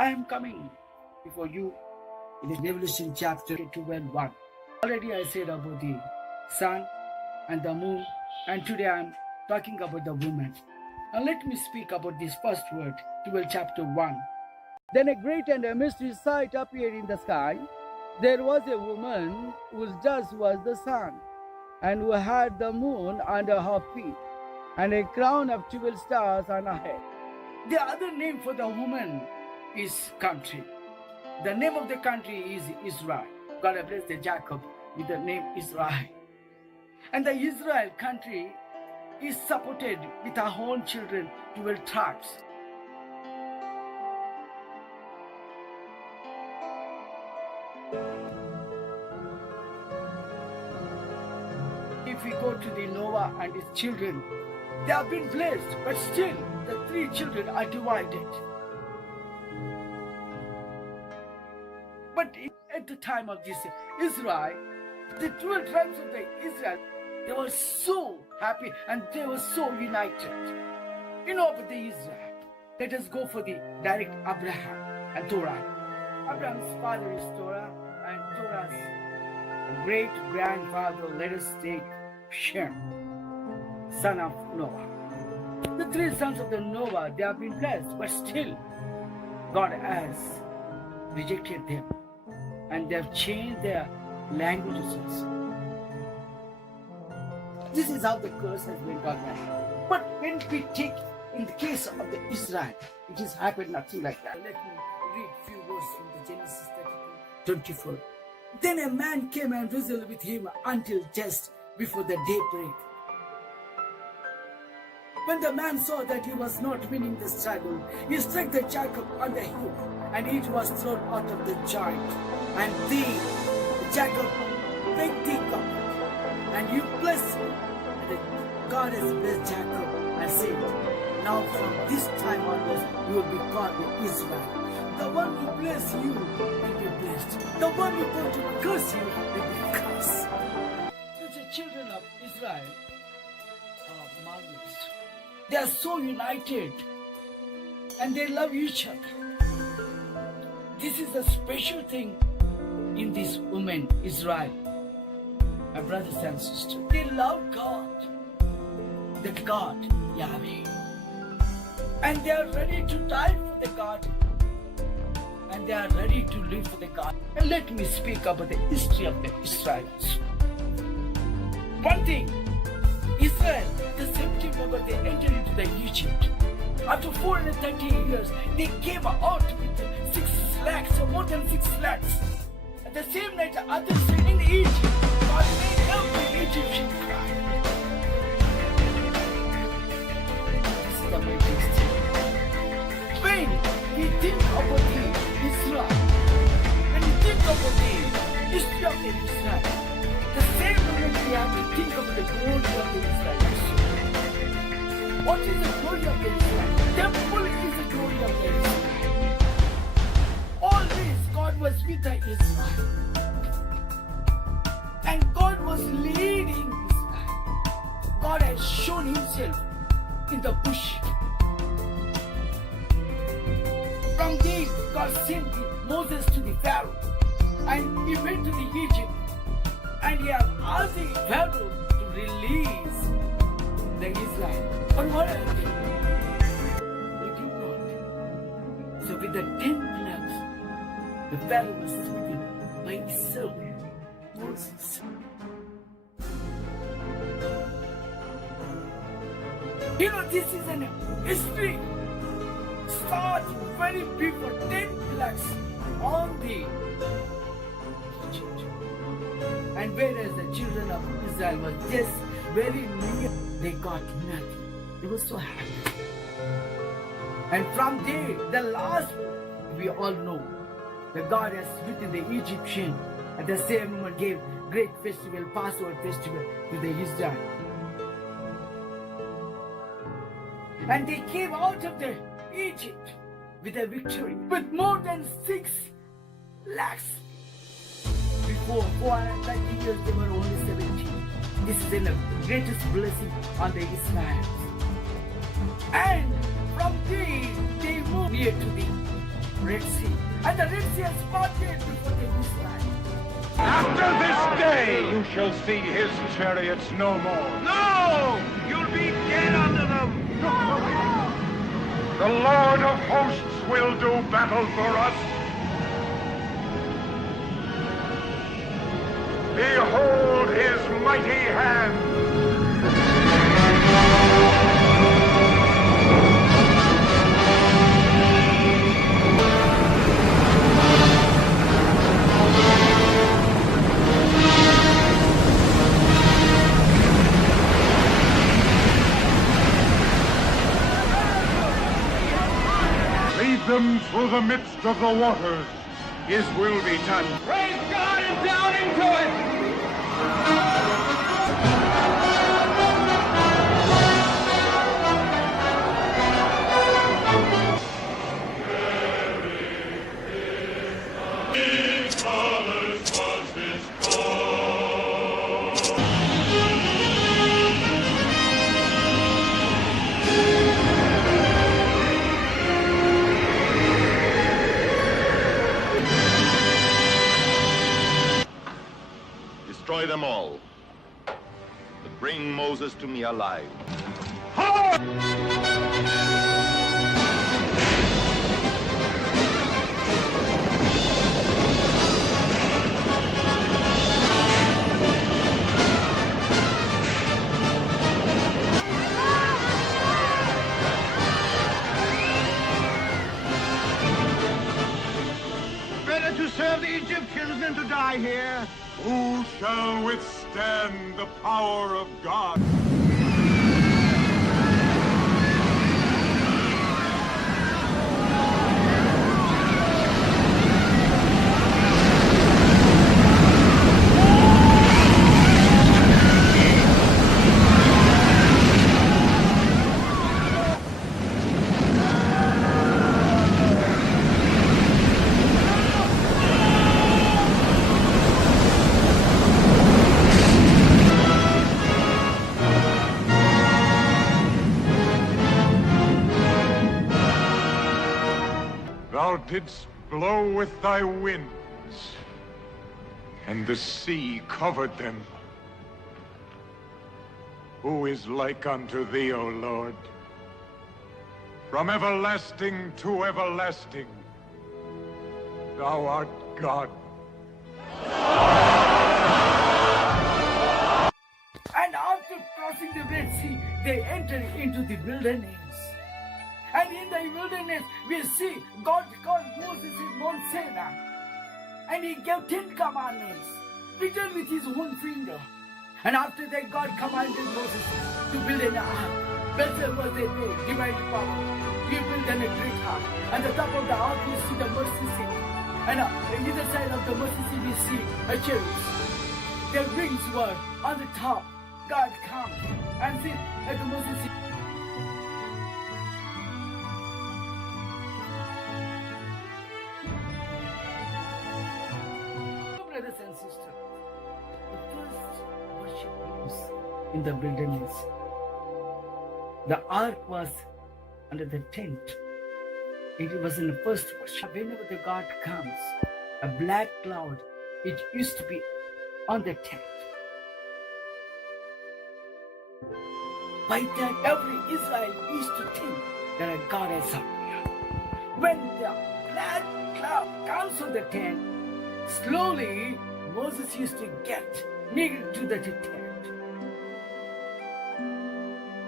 I am coming before you in the Revelation chapter 12 1. Already I said about the sun and the moon, and today I am talking about the woman. Now let me speak about this first word, 12 chapter 1. Then a great and a mysterious sight appeared in the sky. There was a woman whose dust was the sun, and who had the moon under her feet, and a crown of 12 stars on her head. The other name for the woman is country. The name of the country is Israel. God has blessed the Jacob with the name Israel. And the Israel country is supported with her own children, 12 tribes. If we go to the Noah and his children, they have been blessed, but still the 3 children are divided. But at the time of this Israel, the 12 tribes of the Israel, they were so happy and they were so united. You know about the Israel. Let us go for the direct Abraham and Torah. Abraham's father is Torah, and Torah's great grandfather, let us take Shem, son of Noah. The 3 sons of the Noah, they have been blessed, but still God has rejected them, and they have changed their languages also. This is how the curse has been organized. But when we take in the case of the Israel, it has happened nothing like that. Let me read few verses from the Genesis 32:24. Then a man came and wrestled with him until just before the daybreak. When the man saw that he was not winning the struggle, he struck the Jacob on the hip, and it was thrown out of the joint. And Jacob begged thee God, and you bless me. And God has blessed Jacob and said, now from this time onwards, you will be called Israel. The one who bless you will be blessed. The one who going to curse you will be cursed. So the children of Israel are marvelous. They are so united and they love each other. This is a special thing in this woman, Israel. My brothers and sisters, they love God, the God, Yahweh. And they are ready to die for the God. And they are ready to live for the God. And let me speak about the history of the Israelites. One thing, Israel, the 70 members, they entered into the Egypt. After 430 years, they came out with 6 lakhs or more than 6 lakhs. At the same night, others said in Egypt, God made every Egyptian cry. This is the mighty history. When we think about the Israel, when we think about the history of the Israel, the same moment we have to think about the glory of the Israelites. What is the glory of the Israel? Temple is the glory of the Israel. Always God was with the Israel. And God was leading Israel. God has shown himself in the bush. From there, God sent Moses to the Pharaoh. And he went to the Egypt. And he has asked the Pharaoh to release the Israel. But what happened? He did not. So with the 10 plagues, the Pharaoh was stricken by his servant, Moses. You know, this is an history. Start very before 10 plagues on the Egypt. And whereas the children of Israel were just very near, they got nothing. They were so happy. And from there, the last, we all know, the God has written the Egyptian at the same moment gave great festival, Passover festival to the Israel. And they came out of the Egypt with a victory, with more than 6 lakhs. Before 430 years, they were only 17. This is the greatest blessing on the Israelites. And from there, they moved near to the Red Sea. And the Red Sea has parted before the Israel. After this day you shall see his chariots no more. No! You'll be dead under them! The Lord of hosts will do battle for us. Behold his mighty hand. Lead them through the midst of the waters. His will be done. Praise God and down into it! Destroy them all, but bring Moses to me alive. Better to serve the Egyptians than to die here. Who shall withstand the power of God? Thou didst blow with thy winds, and the sea covered them. Who is like unto thee, O Lord? From everlasting to everlasting, thou art God. And after crossing the Red Sea, they entered into the wilderness. And in the wilderness, we see God called Moses in Mount Sinai. And he gave 10 commandments, written with his own finger. And after that, God commanded Moses to build an ark. Blessed was the day, divided power. He built a great ark. And the top of the ark, we see the mercy seat. And on either side of the mercy seat, we see a cherub. Their wings were on the top. God comes and sits at the mercy seat. Brothers and sisters, the first worship was in the wilderness. The ark was under the tent. It was in the first worship. Whenever the God comes, a black cloud, it used to be on the tent. By that, every Israel used to think that a God has appeared. When the black cloud comes on the tent, slowly Moses used to get near to the tent.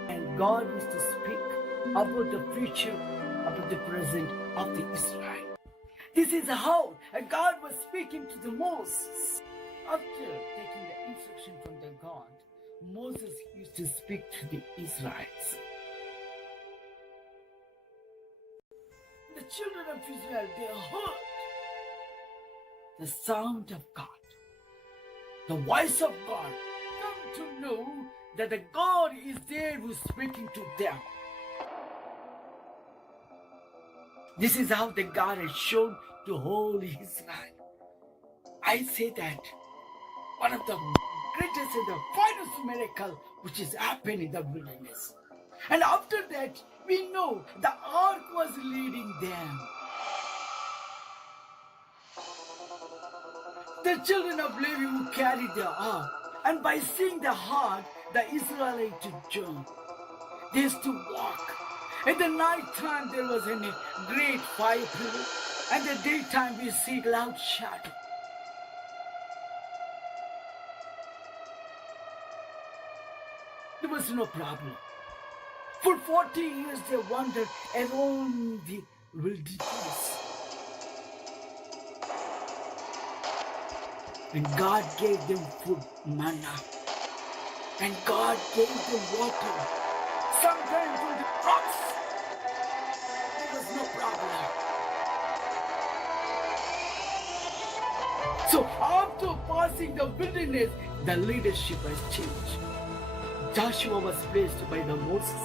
And God used to speak about the future, about the present of the Israel. This is how God was speaking to the Moses. After taking the instruction from the God, Moses used to speak to the Israelites. The children of Israel, they heard the sound of God, the voice of God. Come to know that the God is there who's speaking to them. This is how the God has shown to whole Israel. I say that one of the greatest and the finest miracle which is happened in the wilderness. And after that, we know the ark was leading them. The children of Levi who carried the ark, and by seeing the ark, the Israelites journeyed. They used to walk. At the night time there was a great fire pillar, and the daytime we see loud shadow. There was no problem. For 40 years they wandered around the wilderness. And God gave them food, manna. And God gave them water. Sometimes on the rocks. There was no problem. So after passing the wilderness, the leadership has changed. Joshua was placed by the Moses.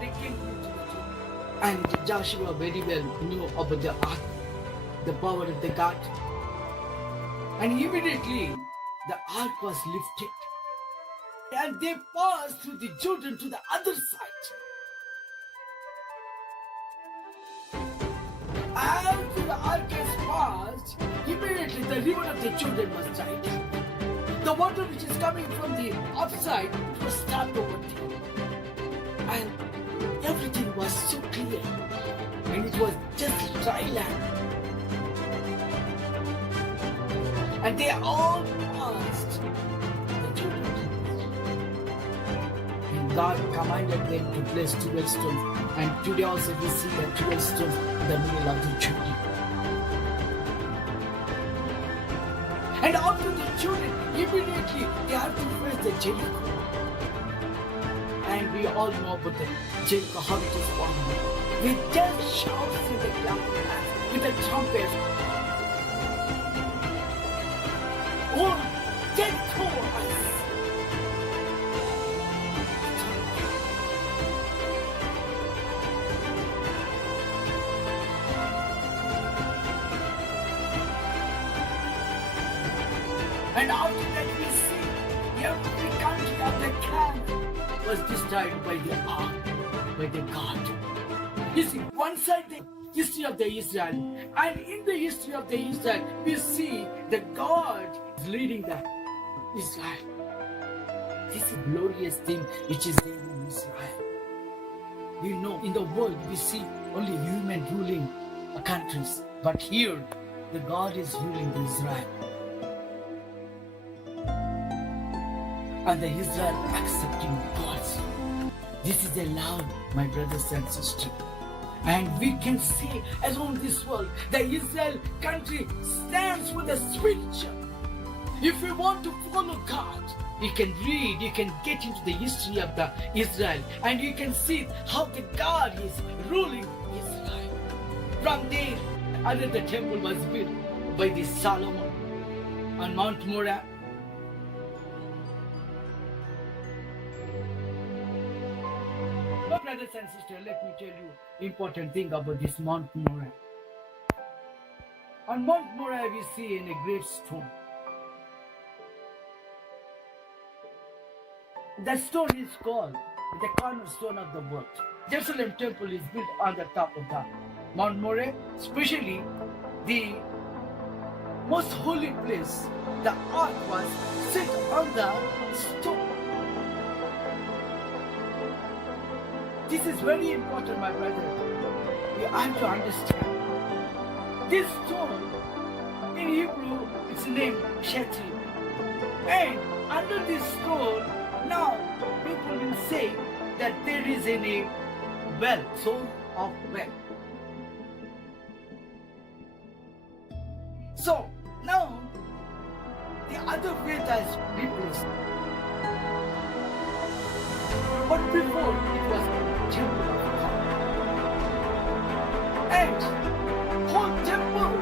They came into the temple. And Joshua very well knew about the ark, the power of the God. And immediately the ark was lifted. And they passed through the Jordan to the other side. After the ark has passed, immediately the river of the Jordan was dried up. The water which is coming from the upside, it was stopped over there. And everything was so clear. And it was just dry land. And they all passed the Jordan. And God commanded them to place 12 stones. And today also we see the 12 stones in the middle of the Jordan. And after the Jordan, immediately they have to face the Jericho. And we all know about the Jericho, how it is formed. With just shouts in the clouds, with the trumpets. Oh, Jericho us! And after that we see every country of the camp was destroyed by the ark, by the God. You see, one side the history of the Israel, and in the history of the Israel, we see that God is leading the Israel. This is a glorious thing which is there in Israel. We know in the world we see only human ruling countries, but here the God is ruling the Israel. And the Israel accepting God's. This is the love, my brothers and sisters. And we can see around this world, the Israel country stands for the spiritual. If we want to follow God, you can read, you can get into the history of the Israel, and you can see how the God is ruling Israel. From there, another temple was built by the Solomon on Mount Moriah. Brothers and sisters, let me tell you important thing about this Mount Moriah. On Mount Moriah we see in a great stone. That stone is called the cornerstone of the world. Jerusalem temple is built on the top of that Mount Moriah, especially the most holy place. The ark was set on the stone. This is very important, my brother. You have to understand. This stone, in Hebrew, it's named Shetri. And under this stone, now people will say that there is a well, soul of well. So, now, the other Vedas replaced. But before, it was temple of God. And whole temple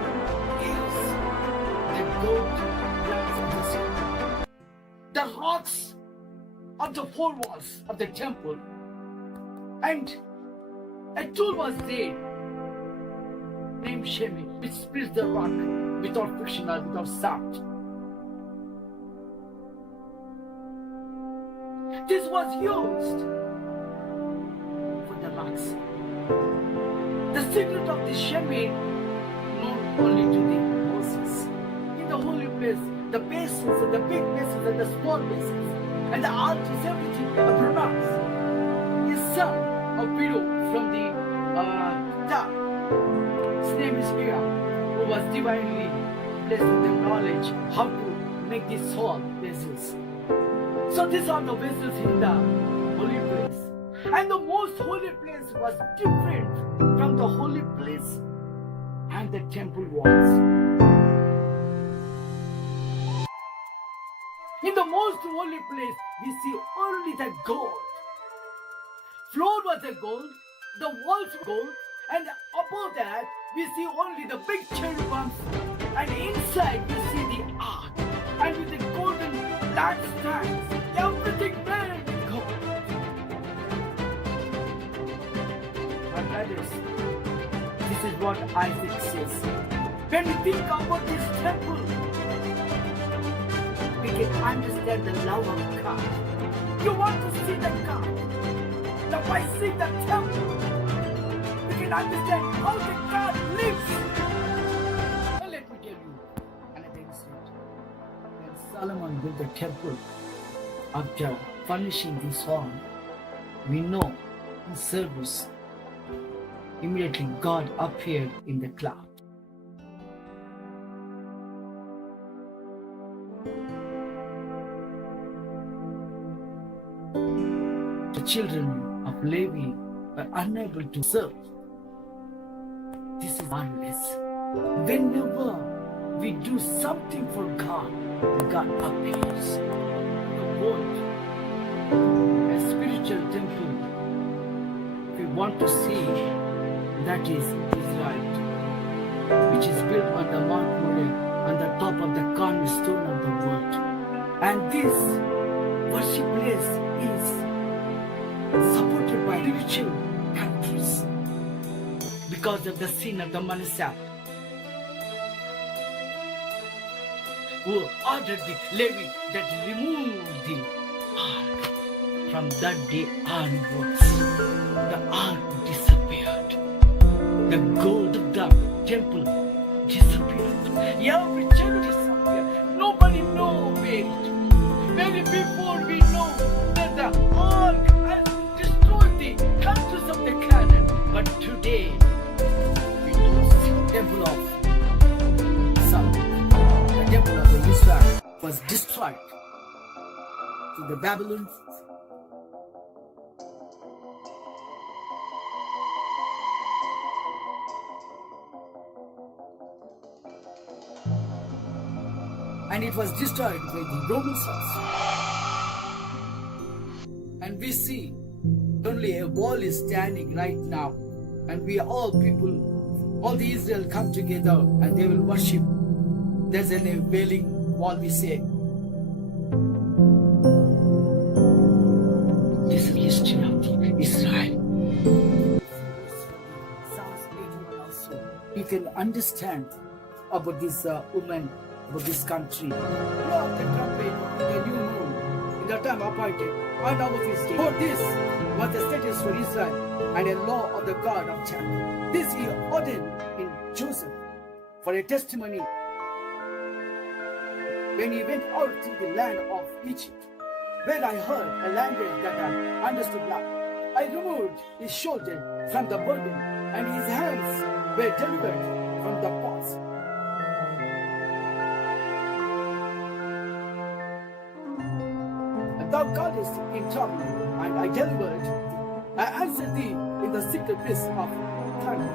is the gold of Israel. The rocks of the four walls of the temple. And a tool was there named Shemi, which splits the rock without friction or without sound. This was used for the rocks. The secret of the Shemi known only to the Moses. In the holy place, the basins, the big basins and the small basins, and the altars, everything pronounced. His son, a widow from the town, his name is Mira, who was divinely blessed with the knowledge how to make these small vessels. So these are the vessels in the holy place. And the most holy place was different from the holy place and the temple walls. In the most holy place, we see only the gold. Floor was the gold, the walls were gold, and above that, we see only the big cherubims, and inside we see the ark, and with the golden lampstands, everything made in gold. My brothers, this is what Isaac says. When we think about this temple, we can understand the love of God. You want to see the God. Now by seeing the temple, we can understand how the God lives. Now let me tell you another incident. When Solomon built the temple, after furnishing this hall, we know in service, immediately God appeared in the cloud. The children of Levi were unable to serve. This is marvelous. Whenever we do something for God, God appears. The world, a spiritual temple, if we want to see, that is Israel, which is built on the Mount Moriah, on the top of the cornerstone of the world. And this worship place is supported by spiritual countries because of the sin of the Manasseh, who ordered the Levi that removed the ark. From that day onwards, the ark disappeared. The gold of the temple disappeared. Every church disappeared. Nobody knows where it is. Many before we know that the ark has destroyed the countries of the Canaan. But today, we don't see the temple of Solomon. The temple of Israel was destroyed to the Babylonians. And it was destroyed by the Romans also. And we see only a wall is standing right now. And we all people, all the Israel come together and they will worship. There's a wailing wall, we say. This is the history of the Israel. Psalms 81 also. You can understand about this woman, about this country. Blow up the trumpet in the new moon, in the time appointed, on our feast day. For this was the status for Israel and a law of the God of Jacob. This he ordained in Joseph for a testimony when he went out to the land of Egypt, where I heard a language that I understood not. I removed his shoulder from the burden, and his hands were delivered from the pots. Thou callest in trouble, and I delivered thee. I answered thee in the secret place of thunder.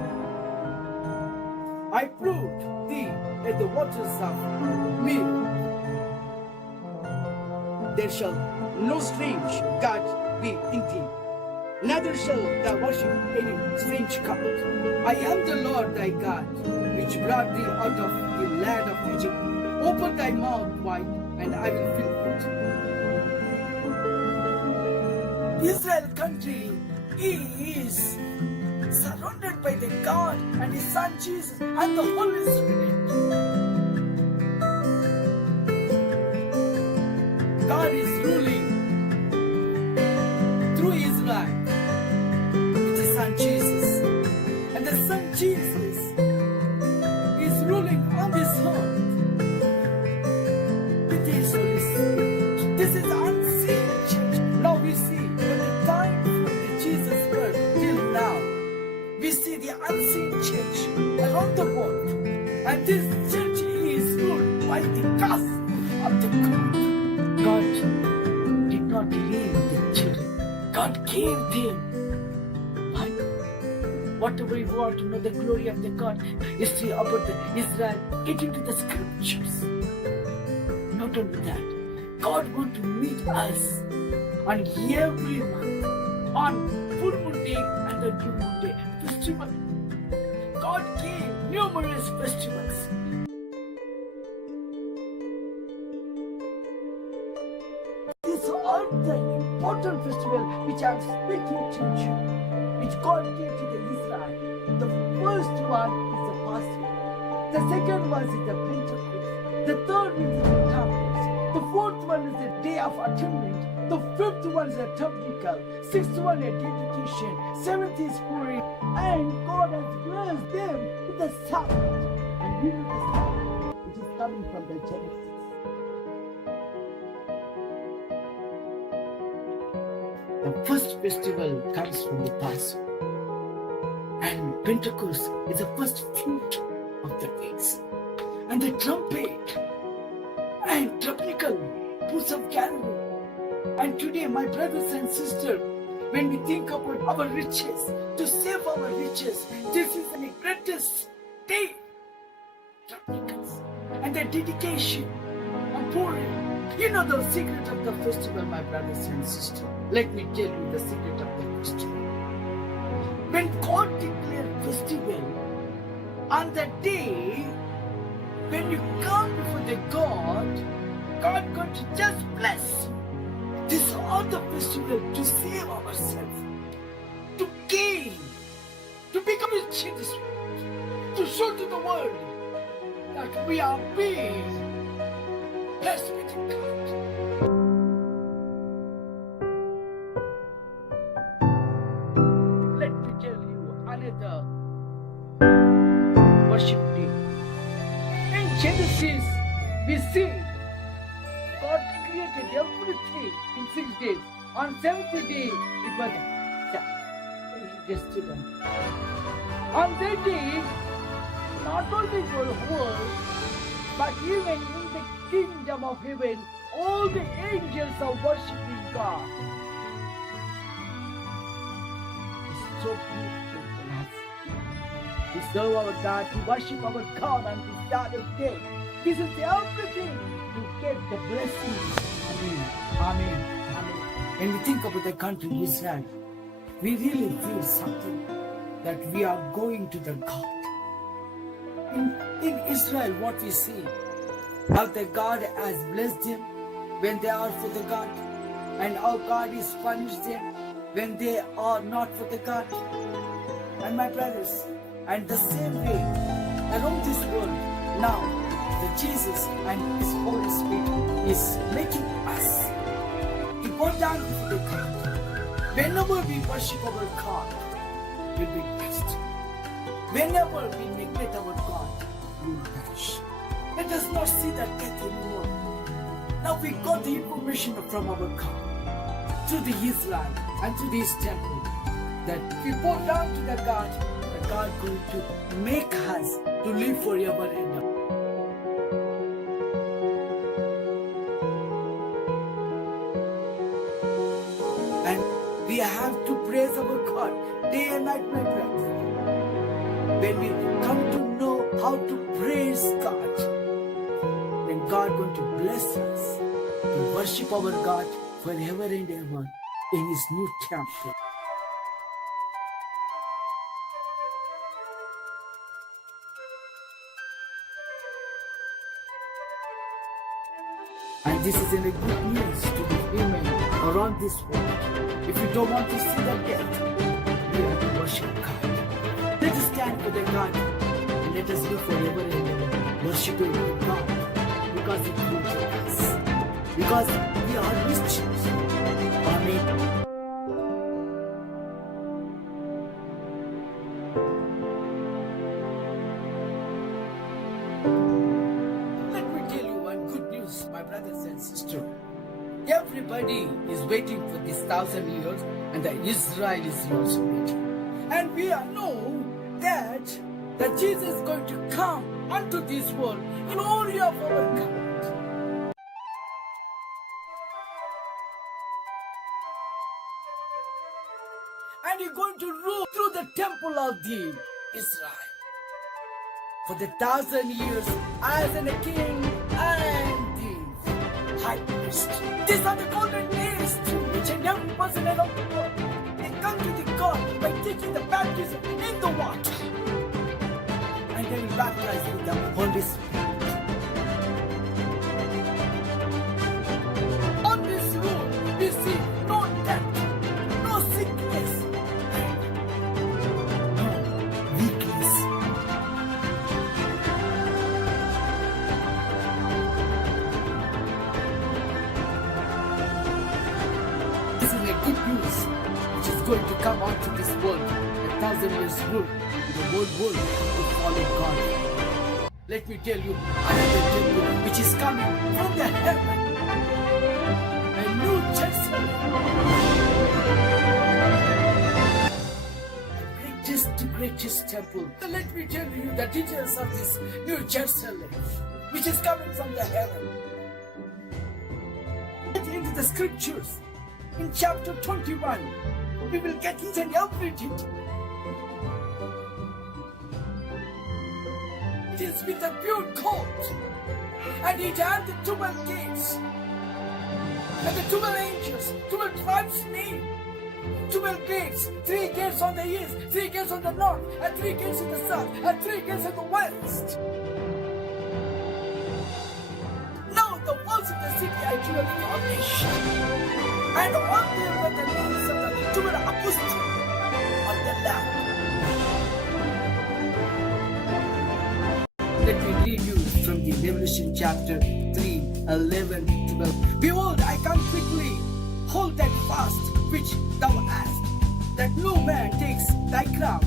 I proved thee at the waters of Meribah. There shall no strange God be in thee, neither shall thou worship any strange God. I am the Lord thy God, which brought thee out of the land of Egypt. Open thy mouth wide, and I will fill it. Israel country is surrounded by the God and His Son Jesus and the Holy Spirit. God is ruling through Israel with His Son Jesus, and the Son Jesus is ruling on this earth God gave them. Whatever you want to know the glory of the God, history about the Israel, get into the scriptures. Not only that, God wants to meet us on every month, on full moon day and the new moon day. Festival. God gave numerous festivals. These are the important festivals which I am speaking to you, which God gave to the Israel. The first one is the Passover. The second one is the Pentecost. The third one is the tablets. The fourth one is the Day of Atonement. The fifth one is a tabernacle. Sixth one a dedication. Seventh is Purim. And God has blessed them with the Sabbath. And we know the Sabbath, which is coming from the Genesis. The first festival comes from the Passover. And Pentecost is the first fruit of the days. And the trumpet and tabernacle, booths of Galilee. And today, my brothers and sisters, when we think about our riches, to save our riches, this is the greatest day. Tabernacles and the dedication of Purim. You know the secret of the festival, my brothers and sisters. Let me tell you the secret of the festival. When God declared festival, on that day, when you come before the God going to just bless you. These are the festival to save ourselves, to gain, to become rich in this world, to show to the world that we are being blessed with God. Let me tell you another worship day. In Genesis, we see God created everything in 6 days. On 7th day, it was rested. On that day, not only for the world, but even in the kingdom of heaven, all the angels are worshiping God. It's so beautiful for us. We serve our God, to worship our God on this Sabbath day. This is everything to get the blessing. Amen. Amen. Amen. When we think about the country Israel, we really feel something that we are going to the God. In Israel, what we see, how the God has blessed them when they are for the God, and how God is punished them when they are not for the God. And my brothers, and the same way around this world now, the Jesus and His Holy Spirit is making us to go down to the God. Whenever we worship our God, we'll be blessed. Whenever we neglect our God, we will perish. Let us not see that death anymore. Now we got the information from our God through the Israel and through this temple that we bow down to the God going to make us to live forever and ever. And we have to praise our God day and night, my brethren. When we come to know how to praise God, then God going to bless us to worship our God forever and ever in His new temple. And this is a good news to the women around this world. If you don't want to see the death, we have to worship God. Let us stand for the God and let us live forever and ever worshiping God because He created us. Because we are His children. Amen. My brothers and sisters, everybody is waiting for this 1,000 years, and the Israel is also waiting. And we know that Jesus is going to come unto this world in glory of our God. and he's going to rule through the temple of the Israel for the 1,000 years as a king and the high priest. These are the golden days through each and every person around the world. They come to the God by taking the baptism in the water, and they will baptize with the Holy Spirit. On this road, we see no death, no sickness, and no weakness. This is a good news which is going to come out to this world. 1,000 years rule, the whole world will follow God. Let me tell you another temple which is coming from the heaven. A new Jerusalem. The greatest temple. So let me tell you the details of this new Jerusalem which is coming from the heaven. Get into the scriptures. In chapter 21, we will get each and every detail. It is with a pure court, and it had the 12 gates, and the 12 angels, 12 tribes name, 12 gates, 3 gates on the east, 3 gates on the north, and 3 gates in the south, and 3 gates in the west. Now the walls of the city are 12 foundations, and on them were the names of the 12 apostles of the Lamb. Let me read you from the Revelation chapter 3, 11, 12. Behold, I come quickly. Hold that fast which thou hast, that no man takes thy crown.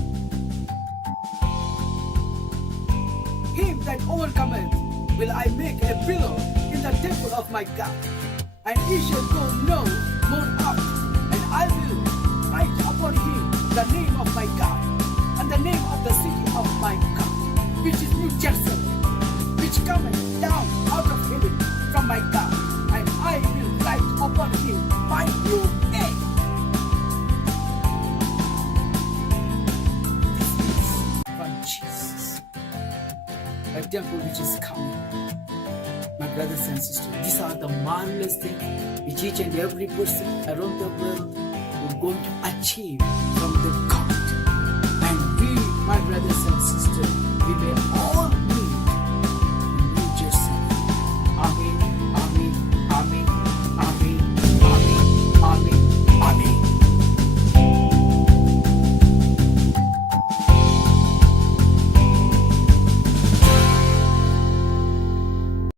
Him that overcometh will I make a pillar in the temple of my God, and he shall go no more out. And I will write upon him the name of my God, and the name of the city of my God, which is New Jerusalem, which cometh down out of heaven from my God, and I will write upon him my new name. This is from Jesus, a temple which is coming. My brothers and sisters, these are the marvelous things which each and every person around the world is going to achieve from the God. And we, my brothers and sisters, we may all